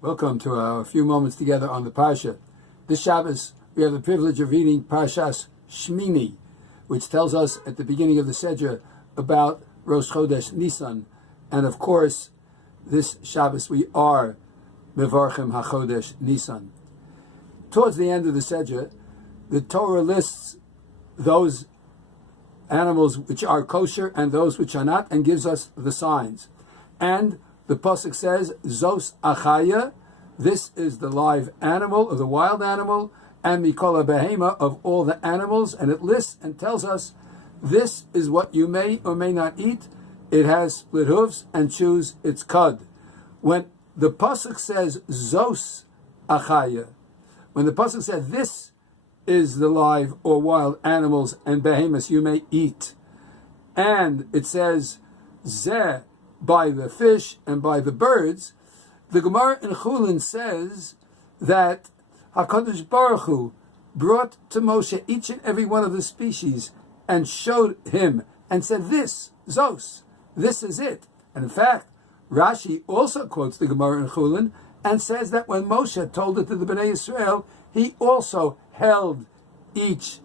Welcome to our few moments together on the Parsha. This Shabbos, we have the privilege of reading Parshas Shemini, which tells us at the beginning of the Sedra about Rosh Chodesh Nisan. And of course, this Shabbos we are Mevarchim HaChodesh Nisan. Towards the end of the Sedra, the Torah lists those animals which are kosher and those which are not, and gives us the signs. And the pasuk says, Zos Achaya, this is the live animal, or the wild animal, and Mikola Behema, of all the animals, and it lists and tells us, this is what you may or may not eat. It has split hooves, and choose its cud. When the pasuk says, Zos Achaya, when the pasuk says, this is the live or wild animals and behemoths you may eat, and it says, Zeh, by the fish and by the birds, the Gemara in Chulin says that HaKadosh Baruch Hu brought to Moshe each and every one of the species and showed him and said, this, Zos, this is it. And in fact, Rashi also quotes the Gemara in Chulin and says that when Moshe told it to the Bnei Yisrael, he also held each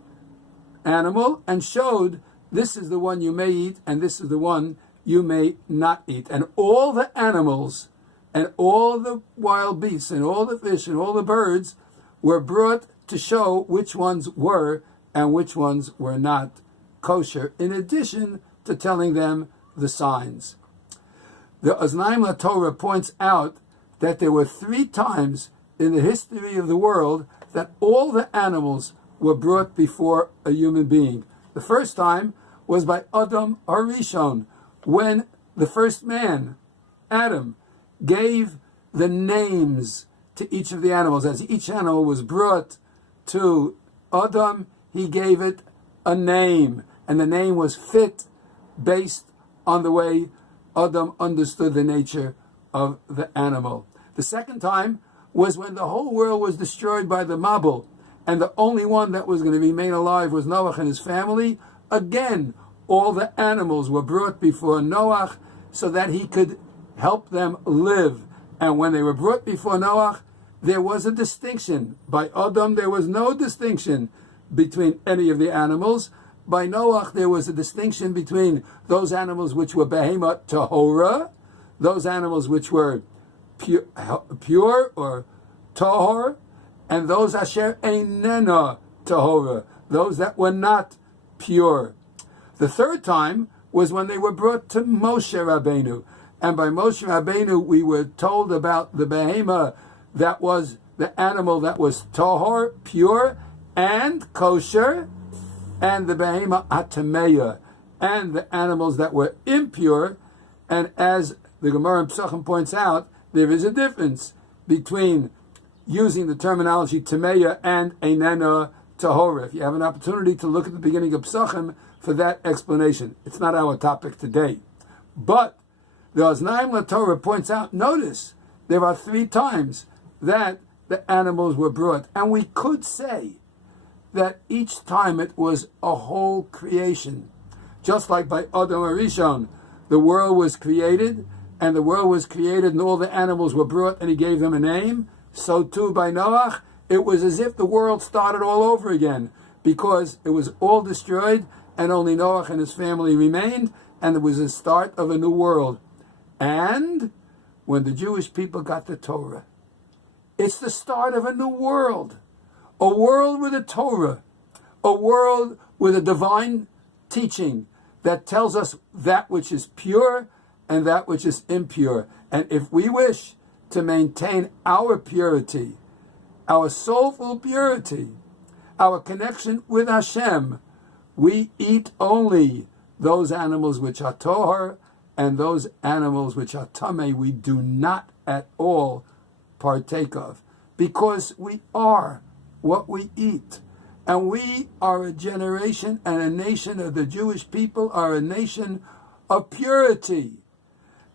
animal and showed, this is the one you may eat and this is the one you may not eat. And all the animals and all the wild beasts and all the fish and all the birds were brought to show which ones were and which ones were not kosher, in addition to telling them the signs. The Oznaim LaTorah points out that there were 3 times in the history of the world that all the animals were brought before a human being. The first time was by Adam Harishon, when the first man, Adam, gave the names to each of the animals. As each animal was brought to Adam, he gave it a name, and the name was fit based on the way Adam understood the nature of the animal. The second time was when the whole world was destroyed by the Mabul, and the only one that was going to remain alive was Noach and his family. Again, all the animals were brought before Noach so that he could help them live. And when they were brought before Noach, there was a distinction. By Adam, there was no distinction between any of the animals. By Noach, there was a distinction between those animals which were Behemah Tahora, those animals which were pure or Tahor, and those Asher Einena Tahora, those that were not pure. The third time was when they were brought to Moshe Rabbeinu. And by Moshe Rabbeinu, we were told about the behemah that was the animal that was tahor, pure, and kosher, and the behemah atameya, and the animals that were impure. And as the Gemara in Pesachim points out, there is a difference between using the terminology tameya and einena tahora. If you have an opportunity to look at the beginning of Pesachim for that explanation. It's not our topic today. But the Oznaim LaTorah points out, notice, there are 3 times that the animals were brought. And we could say that each time it was a whole creation. Just like by Adam Arishon, the world was created, and all the animals were brought, and he gave them a name. So too by Noach, it was as if the world started all over again, because it was all destroyed, and only Noach and his family remained, and it was the start of a new world. And when the Jewish people got the Torah, it's the start of a new world. A world with a Torah. A world with a divine teaching that tells us that which is pure and that which is impure. And if we wish to maintain our purity, our soulful purity, our connection with Hashem, we eat only those animals which are tohar, and those animals which are tameh we do not at all partake of, because we are what we eat. And we are a generation and a nation of the Jewish people are a nation of purity,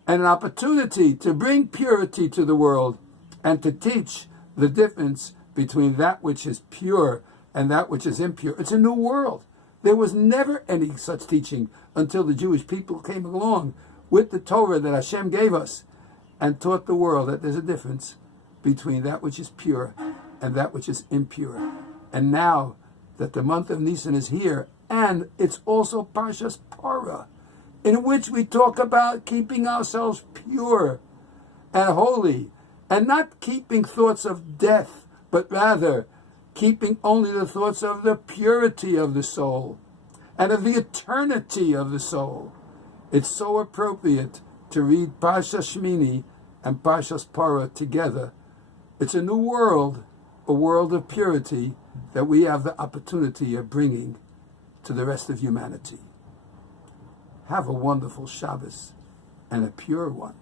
and an opportunity to bring purity to the world and to teach the difference between that which is pure and that which is impure. It's a new world. There was never any such teaching until the Jewish people came along with the Torah that Hashem gave us and taught the world that there's a difference between that which is pure and that which is impure. And now that the month of Nisan is here, and it's also Parshas Parah, in which we talk about keeping ourselves pure and holy, and not keeping thoughts of death, but rather keeping only the thoughts of the purity of the soul and of the eternity of the soul. It's so appropriate to read Parshas Shemini and Parshas Parah together. It's a new world, a world of purity that we have the opportunity of bringing to the rest of humanity. Have a wonderful Shabbos and a pure one.